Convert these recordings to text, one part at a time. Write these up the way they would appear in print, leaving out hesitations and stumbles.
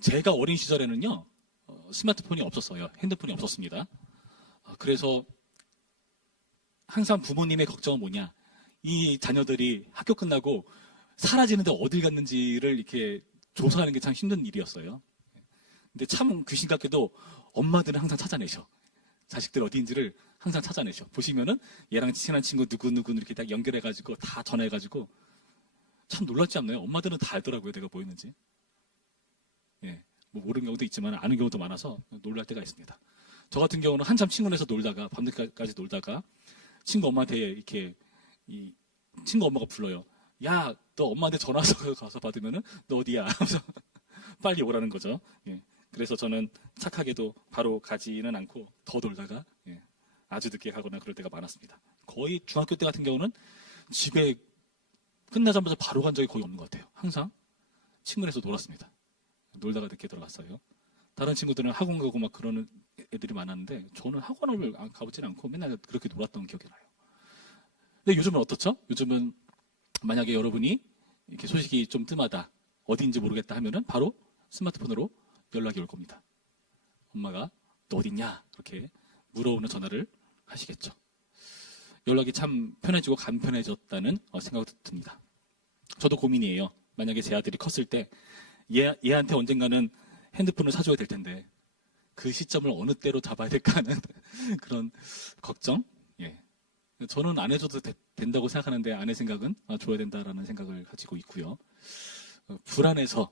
제가 어린 시절에는요, 스마트폰이 없었어요. 핸드폰이 없었습니다. 그래서 항상 부모님의 걱정은 뭐냐, 이 자녀들이 학교 끝나고 사라지는데 어딜 갔는지를 이렇게 조사하는 게 참 힘든 일이었어요. 근데 참 귀신 같게도 엄마들은 항상 찾아내셔. 자식들 어디인지를 항상 찾아내셔. 보시면은 얘랑 친한 친구 누구 이렇게 딱 연결해가지고 다 전화해가지고 참 놀랍지 않나요? 엄마들은 다 알더라고요, 내가 뭐 했는지. 예, 뭐 모르는 경우도 있지만 아는 경우도 많아서 놀랄 때가 있습니다. 저 같은 경우는 한참 친구네서 놀다가 밤늦게까지 놀다가 친구 엄마한테 이렇게 친구 엄마가 불러요. 야, 너 엄마한테 전화 와서 가서 받으면은 너 어디야? 하면서 빨리 오라는 거죠. 예. 그래서 저는 착하게도 바로 가지는 않고 더 놀다가 아주 늦게 가거나 그럴 때가 많았습니다. 거의 중학교 때 같은 경우는 집에 끝나자마자 바로 간 적이 거의 없는 것 같아요. 항상 친구네서 놀았습니다. 놀다가 늦게 들어갔어요. 다른 친구들은 학원 가고 막 그러는 애들이 많았는데 저는 학원을 가보진 않고 맨날 그렇게 놀았던 기억이 나요. 근데 요즘은 어떻죠? 요즘은 만약에 여러분이 이렇게 소식이 좀 뜸하다, 어디인지 모르겠다 하면은 바로 스마트폰으로 연락이 올 겁니다. 엄마가 너 어딨냐? 그렇게 물어오는 전화를 하시겠죠. 연락이 참 편해지고 간편해졌다는 생각이 듭니다. 저도 고민이에요. 만약에 제 아들이 컸을 때 얘한테 언젠가는 핸드폰을 사줘야 될 텐데 그 시점을 어느 때로 잡아야 될까 하는 그런 걱정. 예. 저는 안 해줘도 된다고 생각하는데 아내 생각은 줘야 된다라는 생각을 가지고 있고요. 불안해서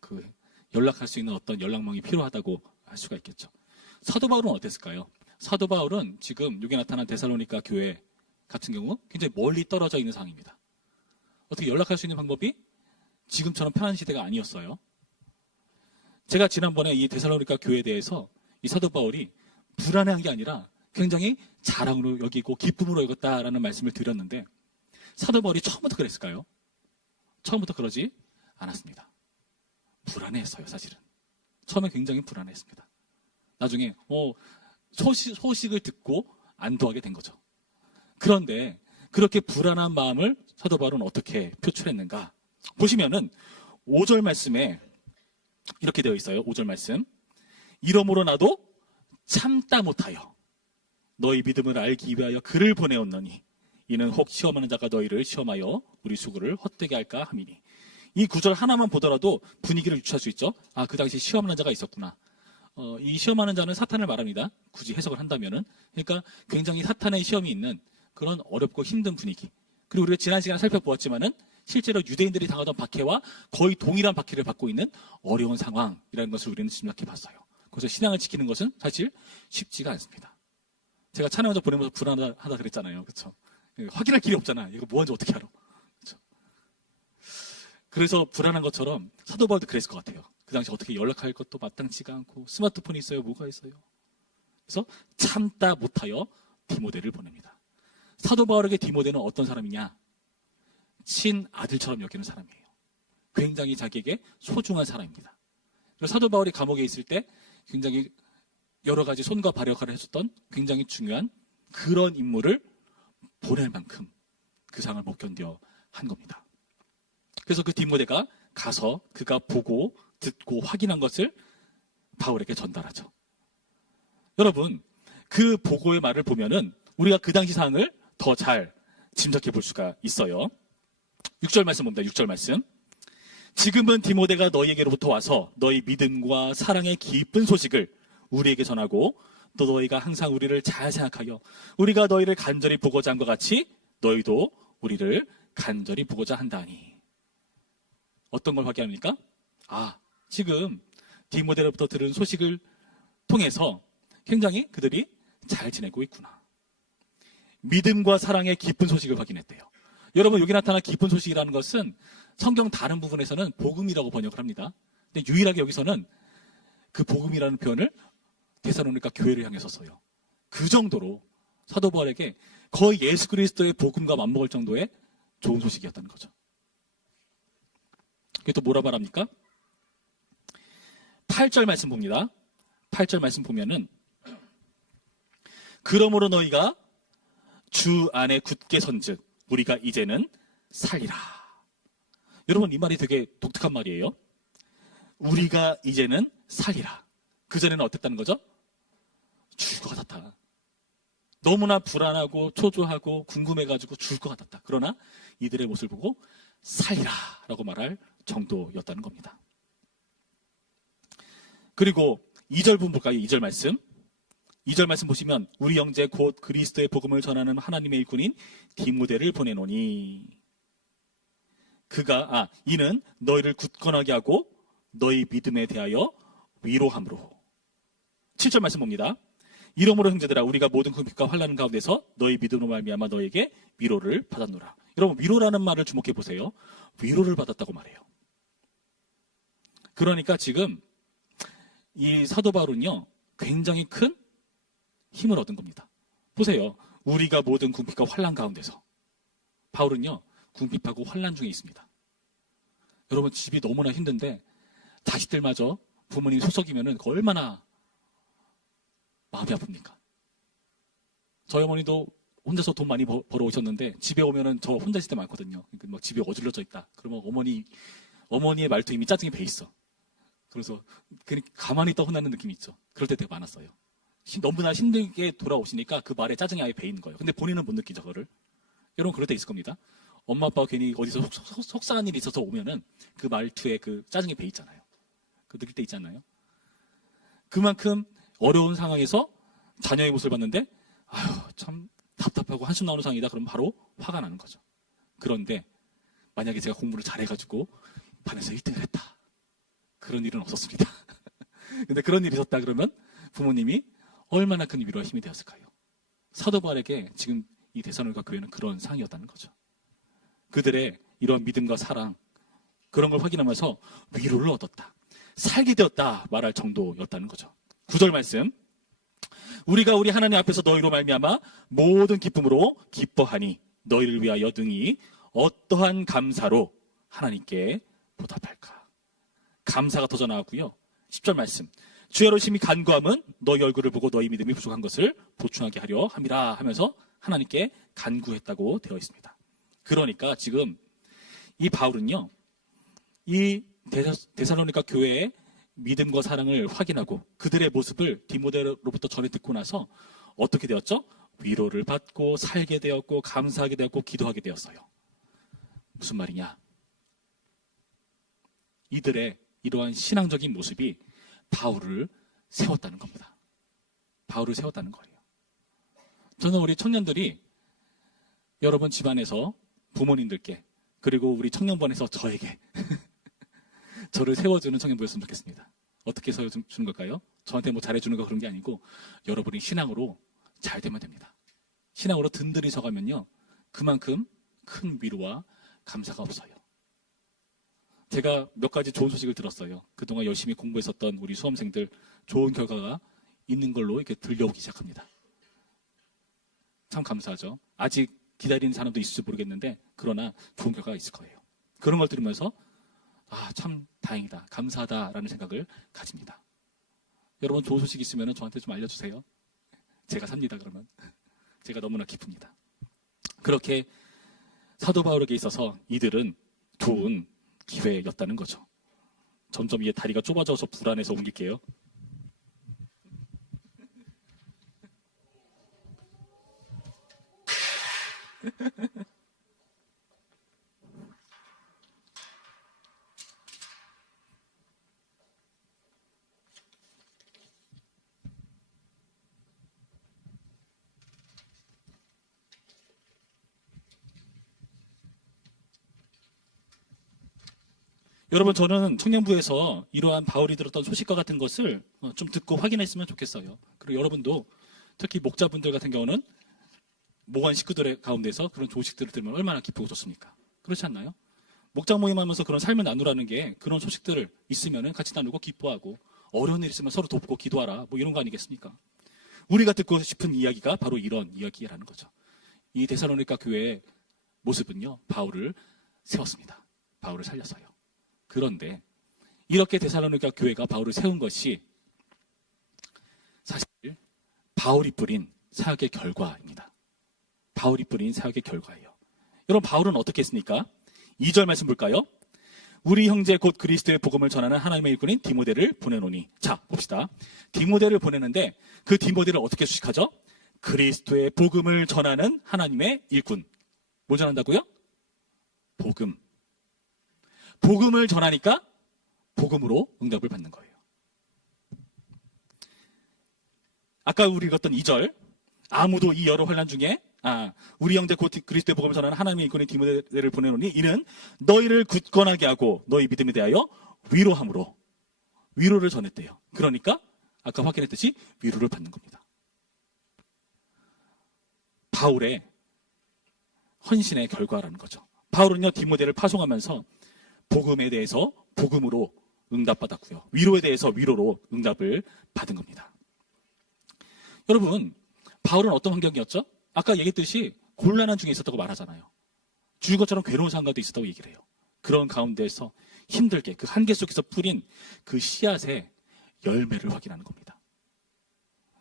그 연락할 수 있는 어떤 연락망이 필요하다고 할 수가 있겠죠. 사도 바울은 어땠을까요? 사도 바울은 지금 여기 나타난 데살로니가 교회 같은 경우 굉장히 멀리 떨어져 있는 상황입니다. 어떻게 연락할 수 있는 방법이 지금처럼 편한 시대가 아니었어요. 제가 지난번에 이 데살로니가 교회에 대해서 이 사도 바울이 불안해한 게 아니라 굉장히 자랑으로 여기고 기쁨으로 여겼다라는 말씀을 드렸는데 사도 바울이 처음부터 그랬을까요? 처음부터 그러지 않았습니다. 불안해했어요, 사실은. 처음에 굉장히 불안해했습니다. 나중에 소식을 듣고 안도하게 된 거죠. 그런데 그렇게 불안한 마음을 사도 바울은 어떻게 표출했는가? 보시면은 5절 말씀에 이렇게 되어 있어요. 5절 말씀. 이러므로 나도 참다 못하여 너희 믿음을 알기 위하여 그를 보내었노니 이는 혹 시험하는 자가 너희를 시험하여 우리 수고를 헛되게 할까 함이니. 이 구절 하나만 보더라도 분위기를 유추할 수 있죠. 아, 그 당시 시험하는 자가 있었구나. 이 시험하는 자는 사탄을 말합니다. 굳이 해석을 한다면은. 그러니까 굉장히 사탄의 시험이 있는 그런 어렵고 힘든 분위기. 그리고 우리가 지난 시간에 살펴보았지만은 실제로 유대인들이 당하던 박해와 거의 동일한 박해를 받고 있는 어려운 상황이라는 것을 우리는 짐작해 봤어요. 그래서 신앙을 지키는 것은 사실 쉽지가 않습니다. 제가 찬양원자 보내면서 불안하다 그랬잖아요. 그렇죠? 확인할 길이 없잖아. 이거 뭐하는지 어떻게 알아? 그렇죠? 그래서 불안한 것처럼 사도 바울도 그랬을 것 같아요. 그 당시 어떻게 연락할 것도 마땅치가 않고 스마트폰이 있어요? 뭐가 있어요? 그래서 참다 못하여 디모데를 보냅니다. 사도 바울에게 디모데는 어떤 사람이냐? 친아들처럼 여기는 사람이에요. 굉장히 자기에게 소중한 사람입니다. 그래서 사도 바울이 감옥에 있을 때 굉장히 여러 가지 손과 발 역할을 해줬던 굉장히 중요한 그런 인물을 보낼 만큼 그 상을 못 견뎌 한 겁니다. 그래서 그 디모데가 가서 그가 보고 듣고 확인한 것을 바울에게 전달하죠. 여러분, 그 보고의 말을 보면은 우리가 그 당시 상황을 더 잘 짐작해 볼 수가 있어요. 6절 말씀 봅니다. 6절 말씀. 지금은 디모데가 너희에게로부터 와서 너희 믿음과 사랑의 기쁜 소식을 우리에게 전하고 또 너희가 항상 우리를 잘 생각하여 우리가 너희를 간절히 보고자 한 것 같이 너희도 우리를 간절히 보고자 한다니. 어떤 걸 확인합니까? 아, 지금 디모데로부터 들은 소식을 통해서 굉장히 그들이 잘 지내고 있구나. 믿음과 사랑의 기쁜 소식을 확인했대요. 여러분, 여기 나타난 기쁜 소식이라는 것은 성경 다른 부분에서는 복음이라고 번역을 합니다. 근데 유일하게 여기서는 그 복음이라는 표현을 데살로니가 교회를 향해서 써요. 그 정도로 사도 바울에게 거의 예수 그리스도의 복음과 맞먹을 정도의 좋은 소식이었다는 거죠. 그게 또 뭐라 말합니까? 8절 말씀 봅니다. 8절 말씀 보면은 그러므로 너희가 주 안에 굳게 선즉 우리가 이제는 살리라. 여러분, 이 말이 되게 독특한 말이에요. 우리가 이제는 살리라. 그전에는 어땠다는 거죠? 죽을 것 같았다. 너무나 불안하고 초조하고 궁금해가지고 죽을 것 같았다. 그러나 이들의 모습을 보고 살리라 라고 말할 정도였다는 겁니다. 그리고 2절 부분 볼까요? 2절 말씀. 2절 말씀 보시면 우리 형제 곧 그리스도의 복음을 전하는 하나님의 일꾼인 디모데를 보내노니 이는 너희를 굳건하게 하고 너희 믿음에 대하여 위로함으로. 7절 말씀 봅니다. 이러므로 형제들아 우리가 모든 궁핍과 환난 가운데서 너희 믿음으로 말미암아 너에게 위로를 받았노라. 여러분 위로라는 말을 주목해 보세요. 위로를 받았다고 말해요. 그러니까 지금 이 사도 바울은요 굉장히 큰 힘을 얻은 겁니다. 보세요. 우리가 모든 궁핍과 환난 가운데서 바울은요 궁핍하고 환난 중에 있습니다. 여러분 집이 너무나 힘든데 자식들마저 부모님 소속이면은 얼마나 마음이 아픕니까? 저희 어머니도 혼자서 돈 많이 벌어오셨는데 집에 오면은 저 혼자 있을 때 많거든요. 그러니까 막 집에 어질러져 있다. 그러면 어머니의 말투 이미 짜증이 배 있어. 그래서 그냥 가만히 있다 혼나는 느낌이 있죠. 그럴 때 되게 많았어요. 너무나 힘들게 돌아오시니까 그 말에 짜증이 아예 배 있는 거예요. 근데 본인은 못 느끼죠, 그거를. 여러분 그럴 때 있을 겁니다. 엄마 아빠가 괜히 어디서 속상한 일이 있어서 오면은 그 말투에 그 짜증이 배 있잖아요. 그 느낄 때 있잖아요. 그만큼 어려운 상황에서 자녀의 모습을 봤는데 아휴 참 답답하고 한숨 나오는 상황이다. 그러면 바로 화가 나는 거죠. 그런데 만약에 제가 공부를 잘해가지고 반에서 1등을 했다. 그런 일은 없었습니다. 근데 그런 일이 있었다 그러면 부모님이 얼마나 큰 위로와 힘이 되었을까요? 사도 바울에게 지금 이 데살로니가 교회는 그런 상이었다는 거죠. 그들의 이러한 믿음과 사랑 그런 걸 확인하면서 위로를 얻었다. 살게 되었다 말할 정도였다는 거죠. 9절 말씀. 우리가 우리 하나님 앞에서 너희로 말미암아 모든 기쁨으로 기뻐하니 너희를 위하여 등이 어떠한 감사로 하나님께 보답할까. 감사가 터져 나왔고요. 10절 말씀. 주여로 심히 간구함은 너희 얼굴을 보고 너희 믿음이 부족한 것을 보충하게 하려 함이라 하면서 하나님께 간구했다고 되어 있습니다. 그러니까 지금 이 바울은요. 이 데살로니가 교회의 믿음과 사랑을 확인하고 그들의 모습을 디모데로부터 전해 듣고 나서 어떻게 되었죠? 위로를 받고 살게 되었고 감사하게 되었고 기도하게 되었어요. 무슨 말이냐? 이들의 이러한 신앙적인 모습이 바울을 세웠다는 겁니다. 바울을 세웠다는 거예요. 저는 우리 청년들이 여러분 집안에서 부모님들께 그리고 우리 청년반에서 저에게 저를 세워주는 청년부였으면 좋겠습니다. 어떻게 세워주는 걸까요? 저한테 뭐 잘해주는 거 그런 게 아니고 여러분이 신앙으로 잘 되면 됩니다. 신앙으로 든든히 서가면요. 그만큼 큰 위로와 감사가 없어요. 제가 몇 가지 좋은 소식을 들었어요. 그동안 열심히 공부했었던 우리 수험생들 좋은 결과가 있는 걸로 이렇게 들려오기 시작합니다. 참 감사하죠. 아직 기다리는 사람도 있을지 모르겠는데 그러나 좋은 결과가 있을 거예요. 그런 걸 들으면서 참 다행이다, 감사하다라는 생각을 가집니다. 여러분 좋은 소식 있으면 저한테 좀 알려주세요. 제가 삽니다. 그러면 제가 너무나 기쁩니다. 그렇게 사도 바울에게 있어서 이들은 좋은 기회였다는 거죠. 점점 이게 다리가 좁아져서 불안해서 옮길게요. 여러분 저는 청년부에서 이러한 바울이 들었던 소식과 같은 것을 좀 듣고 확인했으면 좋겠어요. 그리고 여러분도 특히 목자분들 같은 경우는 모관 식구들의 가운데서 그런 소식들을 들으면 얼마나 기쁘고 좋습니까? 그렇지 않나요? 목장 모임하면서 그런 삶을 나누라는 게 그런 소식들을 있으면 같이 나누고 기뻐하고 어려운 일 있으면 서로 돕고 기도하라 뭐 이런 거 아니겠습니까? 우리가 듣고 싶은 이야기가 바로 이런 이야기라는 거죠. 이 데살로니가 교회의 모습은요. 바울을 세웠습니다. 바울을 살렸어요. 그런데 이렇게 데살로니가 교회가 바울을 세운 것이 사실 바울이 뿌린 사역의 결과입니다. 바울이 뿌린 사역의 결과예요. 여러분 바울은 어떻게 했습니까? 2절 말씀 볼까요? 우리 형제 곧 그리스도의 복음을 전하는 하나님의 일꾼인 디모데를 보내노니. 자, 봅시다. 디모데를 보내는데 그 디모데를 어떻게 수식하죠? 그리스도의 복음을 전하는 하나님의 일꾼. 뭘 전한다고요? 복음. 복음을 전하니까 복음으로 응답을 받는 거예요. 아까 우리 읽었던 2절. 아무도 이 여러 환난 중에 우리 형제 곧 그리스도의 복음을 전하는 하나님의 일꾼인 디모데를 보내노니 이는 너희를 굳건하게 하고 너희 믿음에 대하여 위로함으로. 위로를 전했대요. 그러니까 아까 확인했듯이 위로를 받는 겁니다. 바울의 헌신의 결과라는 거죠. 바울은요, 디모데를 파송하면서 복음에 대해서 복음으로 응답받았고요. 위로에 대해서 위로로 응답을 받은 겁니다. 여러분, 바울은 어떤 환경이었죠? 아까 얘기했듯이 곤란한 중에 있었다고 말하잖아요. 죽을 것처럼 괴로운 상황도 있었다고 얘기를 해요. 그런 가운데에서 힘들게 그 한계 속에서 뿌린 그 씨앗의 열매를 확인하는 겁니다.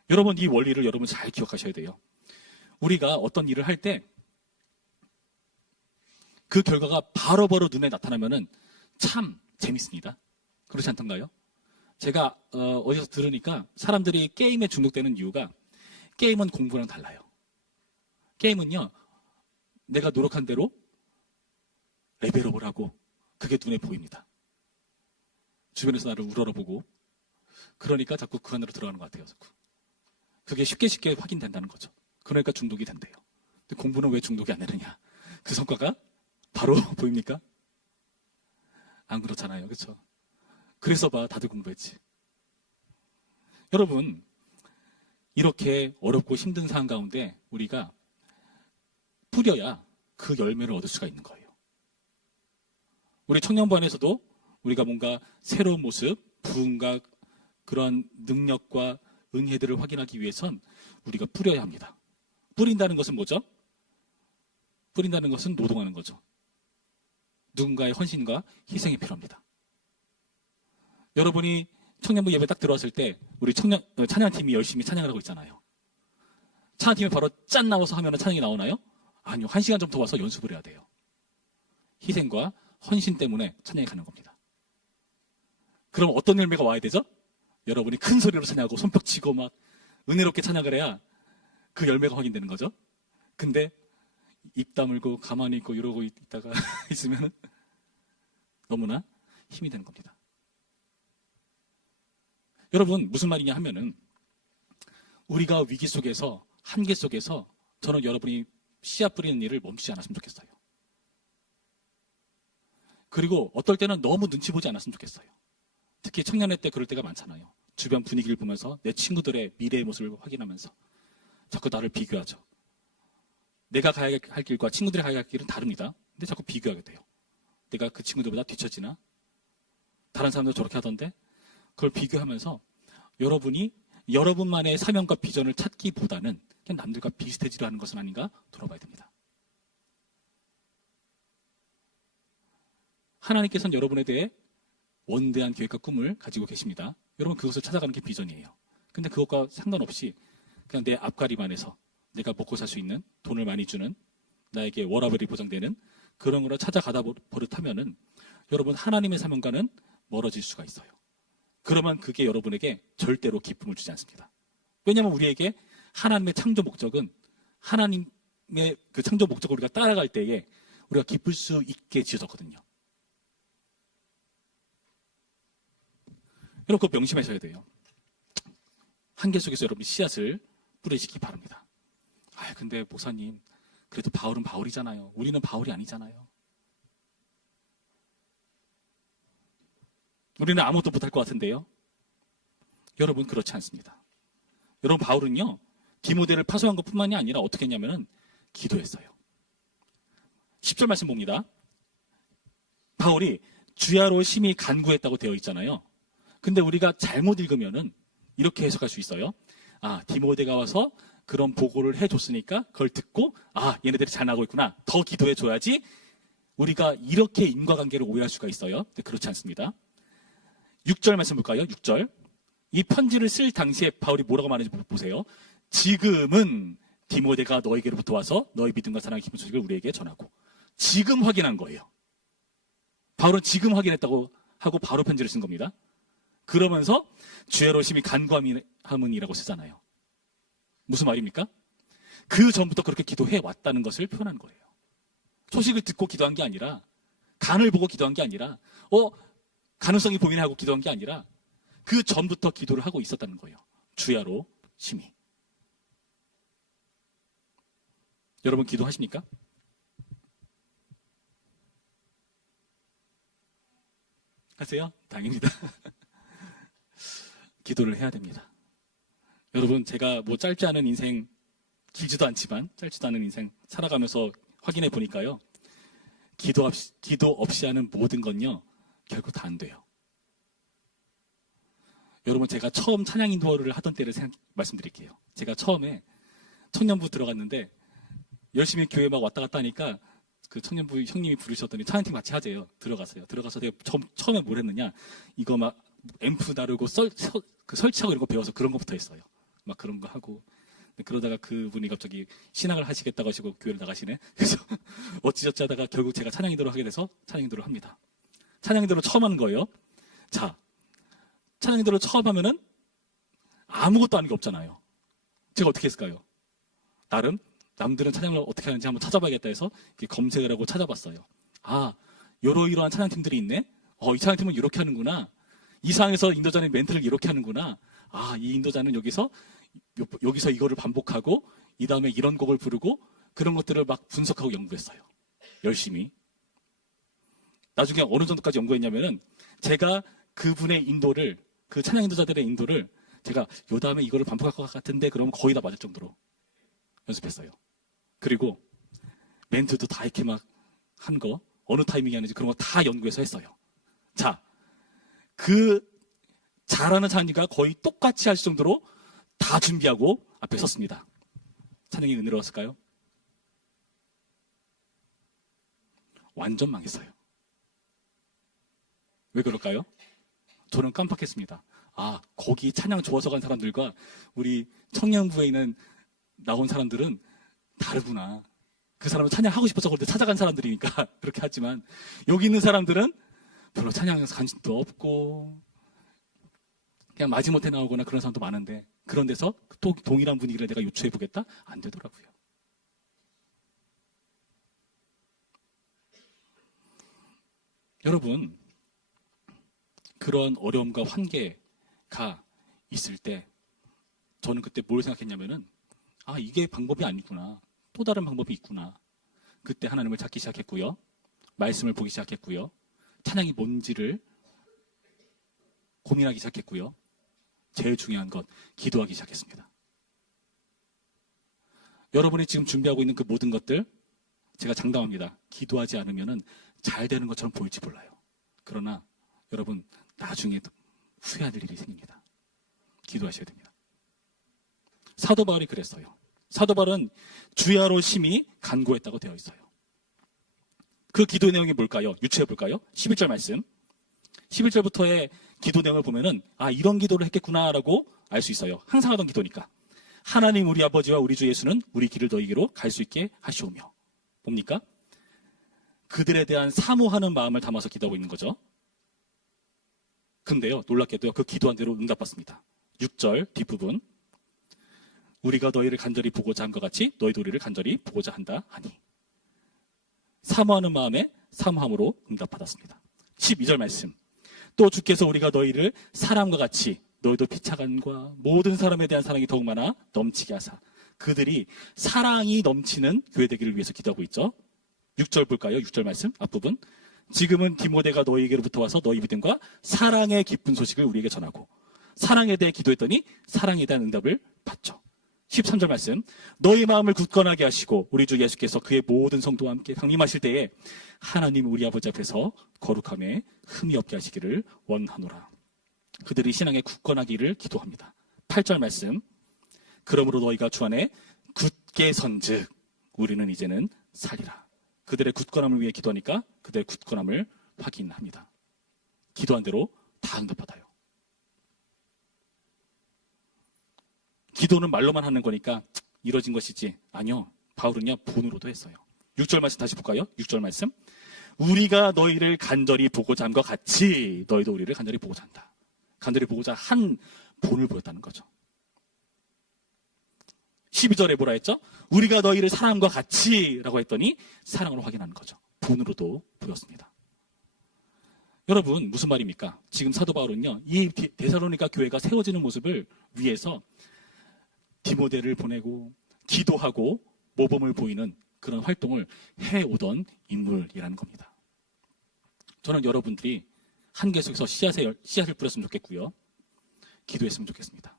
여러분, 이 원리를 여러분 잘 기억하셔야 돼요. 우리가 어떤 일을 할 때 그 결과가 바로바로 눈에 나타나면은 참 재밌습니다. 그렇지 않던가요? 제가 어디서 들으니까 사람들이 게임에 중독되는 이유가 게임은 공부랑 달라요. 게임은요, 내가 노력한 대로 레벨업을 하고 그게 눈에 보입니다. 주변에서 나를 우러러보고 그러니까 자꾸 그 안으로 들어가는 것 같아요. 자꾸. 그게 쉽게 확인된다는 거죠. 그러니까 중독이 된대요. 근데 공부는 왜 중독이 안 되느냐? 그 성과가 바로 보입니까? 안 그렇잖아요. 그렇죠? 그래서 다들 공부했지. 여러분, 이렇게 어렵고 힘든 상황 가운데 우리가 뿌려야 그 열매를 얻을 수가 있는 거예요. 우리 청년부안에서도 우리가 뭔가 새로운 모습, 부흥과 그런 능력과 은혜들을 확인하기 위해선 우리가 뿌려야 합니다. 뿌린다는 것은 뭐죠? 뿌린다는 것은 노동하는 거죠. 누군가의 헌신과 희생이 필요합니다. 여러분이 청년부 예배 딱 들어왔을 때 우리 찬양팀이 열심히 찬양을 하고 있잖아요. 찬양팀이 바로 짠 나와서 하면 찬양이 나오나요? 아니요. 1시간 좀 더 와서 연습을 해야 돼요. 희생과 헌신 때문에 찬양이 가는 겁니다. 그럼 어떤 열매가 와야 되죠? 여러분이 큰 소리로 찬양하고 손뼉 치고 막 은혜롭게 찬양을 해야 그 열매가 확인되는 거죠. 근데 입 다물고 가만히 있고 이러고 있다가 있으면 너무나 힘이 되는 겁니다. 여러분, 무슨 말이냐 하면은 우리가 위기 속에서 한계 속에서 저는 여러분이 씨앗 뿌리는 일을 멈추지 않았으면 좋겠어요. 그리고 어떨 때는 너무 눈치 보지 않았으면 좋겠어요. 특히 청년회 때 그럴 때가 많잖아요. 주변 분위기를 보면서 내 친구들의 미래의 모습을 확인하면서 자꾸 나를 비교하죠. 내가 가야 할 길과 친구들이 가야 할 길은 다릅니다. 근데 자꾸 비교하게 돼요. 내가 그 친구들보다 뒤처지나? 다른 사람들 저렇게 하던데? 그걸 비교하면서 여러분이 여러분만의 사명과 비전을 찾기보다는 그냥 남들과 비슷해지려 하는 것은 아닌가 돌아봐야 됩니다. 하나님께서는 여러분에 대해 원대한 계획과 꿈을 가지고 계십니다. 여러분, 그것을 찾아가는 게 비전이에요. 근데 그것과 상관없이 그냥 내 앞가림만해서 내가 먹고 살 수 있는, 돈을 많이 주는, 나에게 워라밸이 보장되는 그런 거를 찾아가다 버릇하면은 여러분, 하나님의 사명과는 멀어질 수가 있어요. 그러면 그게 여러분에게 절대로 기쁨을 주지 않습니다. 왜냐하면 우리에게 하나님의 창조 목적은 하나님의 그 창조 목적을 우리가 따라갈 때에 우리가 기쁠 수 있게 지어졌거든요. 여러분, 그거 명심하셔야 돼요. 한계 속에서 여러분이 씨앗을 뿌리시기 바랍니다. 근데 목사님, 그래도 바울은 바울이잖아요. 우리는 바울이 아니잖아요. 우리는 아무것도 못할 것 같은데요. 여러분, 그렇지 않습니다. 여러분, 바울은요, 디모데를 파송한 것뿐만이 아니라 어떻게 했냐면은 기도했어요. 10절 말씀 봅니다. 바울이 주야로 심히 간구했다고 되어 있잖아요. 근데 우리가 잘못 읽으면은 이렇게 해석할 수 있어요. 디모데가 와서 그런 보고를 해줬으니까 그걸 듣고 얘네들이 잘 나가고 있구나. 더 기도해줘야지. 우리가 이렇게 인과관계를 오해할 수가 있어요. 근데 그렇지 않습니다. 6절 말씀 볼까요? 6절. 이 편지를 쓸 당시에 바울이 뭐라고 말하는지 보세요. 지금은 디모데가 너에게로부터 와서 너의 믿음과 사랑의 기쁜 소식을 우리에게 전하고. 지금 확인한 거예요. 바울은 지금 확인했다고 하고 바로 편지를 쓴 겁니다. 그러면서 주야로 심히 간구함은이라고 쓰잖아요. 무슨 말입니까? 그 전부터 그렇게 기도해 왔다는 것을 표현하는 거예요. 소식을 듣고 기도한 게 아니라, 간을 보고 기도한 게 아니라, 가능성이 보이네 하고 기도한 게 아니라 그 전부터 기도를 하고 있었다는 거예요. 주야로 심히. 여러분 기도하십니까? 하세요? 다행입니다. 기도를 해야 됩니다. 여러분, 제가 뭐 짧지 않은 인생, 길지도 않지만 짧지도 않은 인생 살아가면서 확인해 보니까요, 기도 없이 하는 모든 건요, 결국 다 안 돼요. 여러분, 제가 처음 찬양 인도를 하던 때를 말씀드릴게요. 제가 처음에 청년부 들어갔는데 열심히 교회 막 왔다 갔다 하니까 그 청년부 형님이 부르셨더니 찬양팀 같이 하재요. 들어갔어요. 들어가서 내가 처음에 뭘 했느냐, 이거 막 앰프 다루고 설치하고 이런 거 배워서 그런 거부터 했어요. 막 그런 거 하고. 그러다가 그분이 갑자기 신학을 하시겠다고 하시고 교회를 나가시네. 그래서 어찌저찌 하다가 결국 제가 찬양 인도를 하게 돼서 찬양 인도를 합니다. 찬양 인도를 처음 하는 거예요. 자, 찬양 인도를 처음 하면은 아무것도 아닌 게 없잖아요. 제가 어떻게 했을까요? 나름 남들은 찬양을 어떻게 하는지 한번 찾아봐야겠다 해서 검색을 하고 찾아봤어요. 아, 이러이러한 찬양팀들이 있네? 이 찬양팀은 이렇게 하는구나. 이 상황에서 인도자는 멘트를 이렇게 하는구나. 아, 이 인도자는 여기서 이거를 반복하고 이 다음에 이런 곡을 부르고 그런 것들을 막 분석하고 연구했어요. 열심히. 나중에 어느 정도까지 연구했냐면은 제가 그분의 인도를, 그 찬양 인도자들의 인도를 제가 요 다음에 이거를 반복할 것 같은데 그러면 거의 다 맞을 정도로 연습했어요. 그리고 멘트도 다 이렇게 막 한 거, 어느 타이밍이 하는지 그런 거 다 연구해서 했어요. 자, 그 잘하는 찬이가 거의 똑같이 할 정도로 다 준비하고 앞에 섰습니다. 찬양이 은혜로웠을까요? 완전 망했어요. 왜 그럴까요? 저는 깜빡했습니다. 아, 거기 찬양 좋아서 간 사람들과 우리 청년부에 있는 나온 사람들은 다르구나. 그 사람은 찬양하고 싶어서 그런데 찾아간 사람들이니까 그렇게 하지만 여기 있는 사람들은 별로 찬양에 관심도 없고 그냥 마지못해 나오거나 그런 사람도 많은데 그런 데서 또 동일한 분위기를 내가 유추해 보겠다? 안 되더라고요. 여러분, 그런 어려움과 한계가 있을 때 저는 그때 뭘 생각했냐면은 아, 이게 방법이 아니구나. 또 다른 방법이 있구나. 그때 하나님을 찾기 시작했고요. 말씀을 보기 시작했고요. 찬양이 뭔지를 고민하기 시작했고요. 제일 중요한 것, 기도하기 시작했습니다. 여러분이 지금 준비하고 있는 그 모든 것들, 제가 장담합니다. 기도하지 않으면 잘 되는 것처럼 보일지 몰라요. 그러나 여러분, 나중에 후회할 일이 생깁니다. 기도하셔야 됩니다. 사도 바울이 그랬어요. 사도 바울은 주야로 심히 간구했다고 되어 있어요. 그 기도 내용이 뭘까요? 유추해 볼까요? 11절 말씀. 11절부터의 기도 내용을 보면은 아, 이런 기도를 했겠구나라고 알 수 있어요. 항상 하던 기도니까. 하나님 우리 아버지와 우리 주 예수는 우리 길을 너희에게로 갈 수 있게 하시오며. 뭡니까? 그들에 대한 사모하는 마음을 담아서 기도하고 있는 거죠. 근데요, 놀랍게도요, 그 기도한 대로 응답받습니다. 6절 뒷부분. 우리가 너희를 간절히 보고자 한 것 같이 너희도 우리를 간절히 보고자 한다 하니. 사모하는 마음에 사모함으로 응답받았습니다. 12절 말씀. 또 주께서 우리가 너희를 사람과 같이 너희도 피차간과 모든 사람에 대한 사랑이 더욱 많아 넘치게 하사. 그들이 사랑이 넘치는 교회 되기를 위해서 기도하고 있죠. 6절 볼까요? 6절 말씀 앞부분. 지금은 디모데가 너희에게로부터 와서 너희 믿음과 사랑의 기쁜 소식을 우리에게 전하고 사랑에 대해 기도했더니 사랑에 대한 응답을 받죠. 13절 말씀. 너희 마음을 굳건하게 하시고 우리 주 예수께서 그의 모든 성도와 함께 강림하실 때에 하나님 우리 아버지 앞에서 거룩함에 흠이 없게 하시기를 원하노라. 그들이 신앙에 굳건하기를 기도합니다. 8절 말씀. 그러므로 너희가 주 안에 굳게 선즉 우리는 이제는 살리라. 그들의 굳건함을 위해 기도하니까 그들의 굳건함을 확인합니다. 기도한 대로 다 응답받아요. 기도는 말로만 하는 거니까 이뤄진 것이지. 아니요. 바울은요, 본으로도 했어요. 6절 말씀 다시 볼까요? 6절 말씀. 우리가 너희를 간절히 보고자 한 것 같이 너희도 우리를 간절히 보고자 한다. 간절히 보고자 한 본을 보였다는 거죠. 12절에 뭐라 했죠? 우리가 너희를 사랑함과 같이 라고 했더니 사랑으로 확인하는 거죠. 본으로도 보였습니다. 여러분, 무슨 말입니까? 지금 사도 바울은요, 이 데살로니가 교회가 세워지는 모습을 위해서 디모데를 보내고 기도하고 모범을 보이는 그런 활동을 해오던 인물이라는 겁니다. 저는 여러분들이 한계 속에서 씨앗을 뿌렸으면 좋겠고요. 기도했으면 좋겠습니다.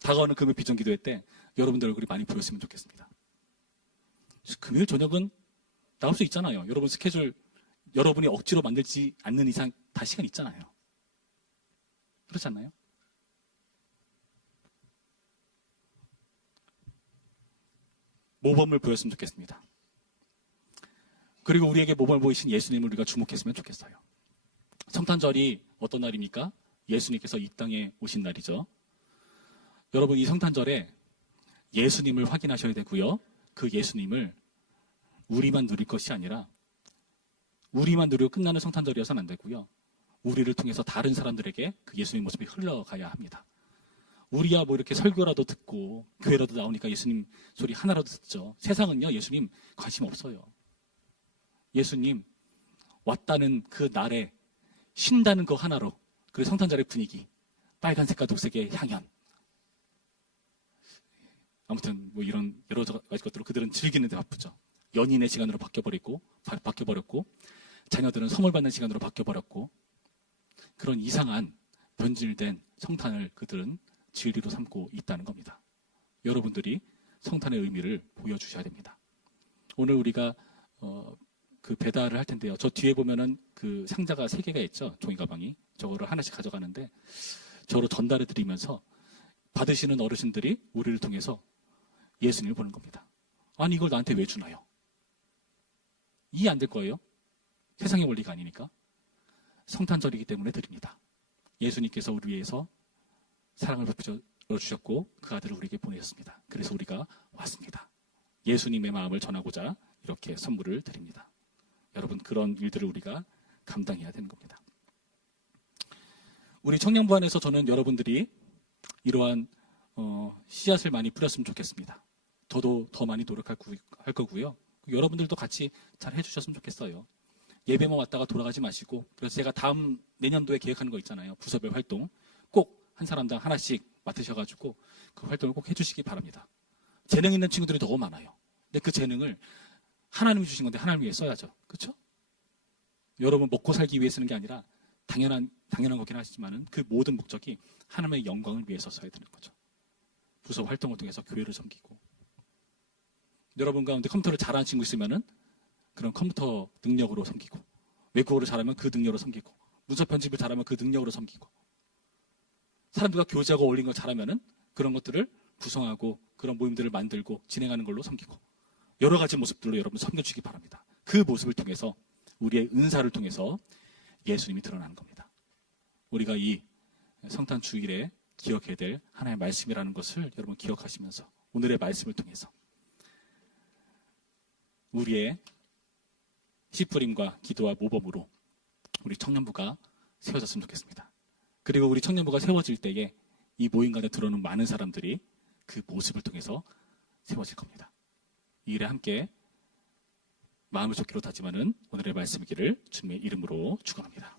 다가오는 금요일 비전 기도회 때 여러분들 얼굴이 많이 보였으면 좋겠습니다. 금요일 저녁은 나올 수 있잖아요. 여러분 스케줄 여러분이 억지로 만들지 않는 이상 다 시간 있잖아요. 그렇지 않나요? 모범을 보였으면 좋겠습니다. 그리고 우리에게 모범을 보이신 예수님을 우리가 주목했으면 좋겠어요. 성탄절이 어떤 날입니까? 예수님께서 이 땅에 오신 날이죠. 여러분, 이 성탄절에 예수님을 확인하셔야 되고요. 그 예수님을 우리만 누릴 것이 아니라 우리만 누리고 끝나는 성탄절이어서는 안 되고요. 우리를 통해서 다른 사람들에게 그 예수님 모습이 흘러가야 합니다. 우리야 뭐 이렇게 설교라도 듣고 교회라도 나오니까 예수님 소리 하나라도 듣죠. 세상은요, 예수님 관심 없어요. 예수님 왔다는 그 날에 쉰다는 거 하나로, 그리고 성탄절의 분위기, 빨간색과 녹색의 향연, 아무튼 뭐 이런 여러 가지 것들로 그들은 즐기는 데 바쁘죠. 연인의 시간으로 바뀌어버렸고 자녀들은 선물 받는 시간으로 바뀌어버렸고, 그런 이상한 변질된 성탄을 그들은 진리로 삼고 있다는 겁니다. 여러분들이 성탄의 의미를 보여주셔야 됩니다. 오늘 우리가 그 배달을 할 텐데요. 저 뒤에 보면은 그 상자가 3개가 있죠. 종이 가방이. 저거를 하나씩 가져가는데 저로 전달해 드리면서 받으시는 어르신들이 우리를 통해서 예수님을 보는 겁니다. 아니, 이걸 나한테 왜 주나요? 이해 안 될 거예요. 세상의 원리가 아니니까. 성탄절이기 때문에 드립니다. 예수님께서 우리 위해서 사랑을 베풀어 주셨고 그 아들을 우리에게 보내셨습니다. 그래서 우리가 왔습니다. 예수님의 마음을 전하고자 이렇게 선물을 드립니다. 여러분, 그런 일들을 우리가 감당해야 되는 겁니다. 우리 청년부 안에서 저는 여러분들이 이러한 씨앗을 많이 뿌렸으면 좋겠습니다. 저도 더 많이 노력할 거고요. 여러분들도 같이 잘 해주셨으면 좋겠어요. 예배만 왔다가 돌아가지 마시고, 그래서 제가 다음 내년도에 계획하는 거 있잖아요. 부서별 활동 꼭 한 사람당 하나씩 맡으셔가지고 그 활동을 꼭 해주시기 바랍니다. 재능 있는 친구들이 너무 많아요. 근데 그 재능을 하나님이 주신 건데 하나님 위해 써야죠. 그렇죠? 여러분 먹고 살기 위해 쓰는 게 아니라 당연한 거긴 하시지만은 그 모든 목적이 하나님의 영광을 위해서 써야 되는 거죠. 부서 활동을 통해서 교회를 섬기고, 여러분 가운데 컴퓨터를 잘하는 친구 있으면은 그런 컴퓨터 능력으로 섬기고, 외국어를 잘하면 그 능력으로 섬기고, 문서 편집을 잘하면 그 능력으로 섬기고, 사람들과 교제하고 어울리는 걸 잘하면은 그런 것들을 구성하고 그런 모임들을 만들고 진행하는 걸로 섬기고, 여러 가지 모습들로 여러분 섬겨주시기 바랍니다. 그 모습을 통해서 우리의 은사를 통해서 예수님이 드러나는 겁니다. 우리가 이 성탄 주일에 기억해야 될 하나의 말씀이라는 것을 여러분 기억하시면서 오늘의 말씀을 통해서 우리의 씨뿌림과 기도와 모범으로 우리 청년부가 세워졌으면 좋겠습니다. 그리고 우리 청년부가 세워질 때에 이 모임 가운데 들어오는 많은 사람들이 그 모습을 통해서 세워질 겁니다. 이 일에 함께 마음을 좋기로 다짐하는 오늘의 말씀이기를 주님의 이름으로 축원합니다.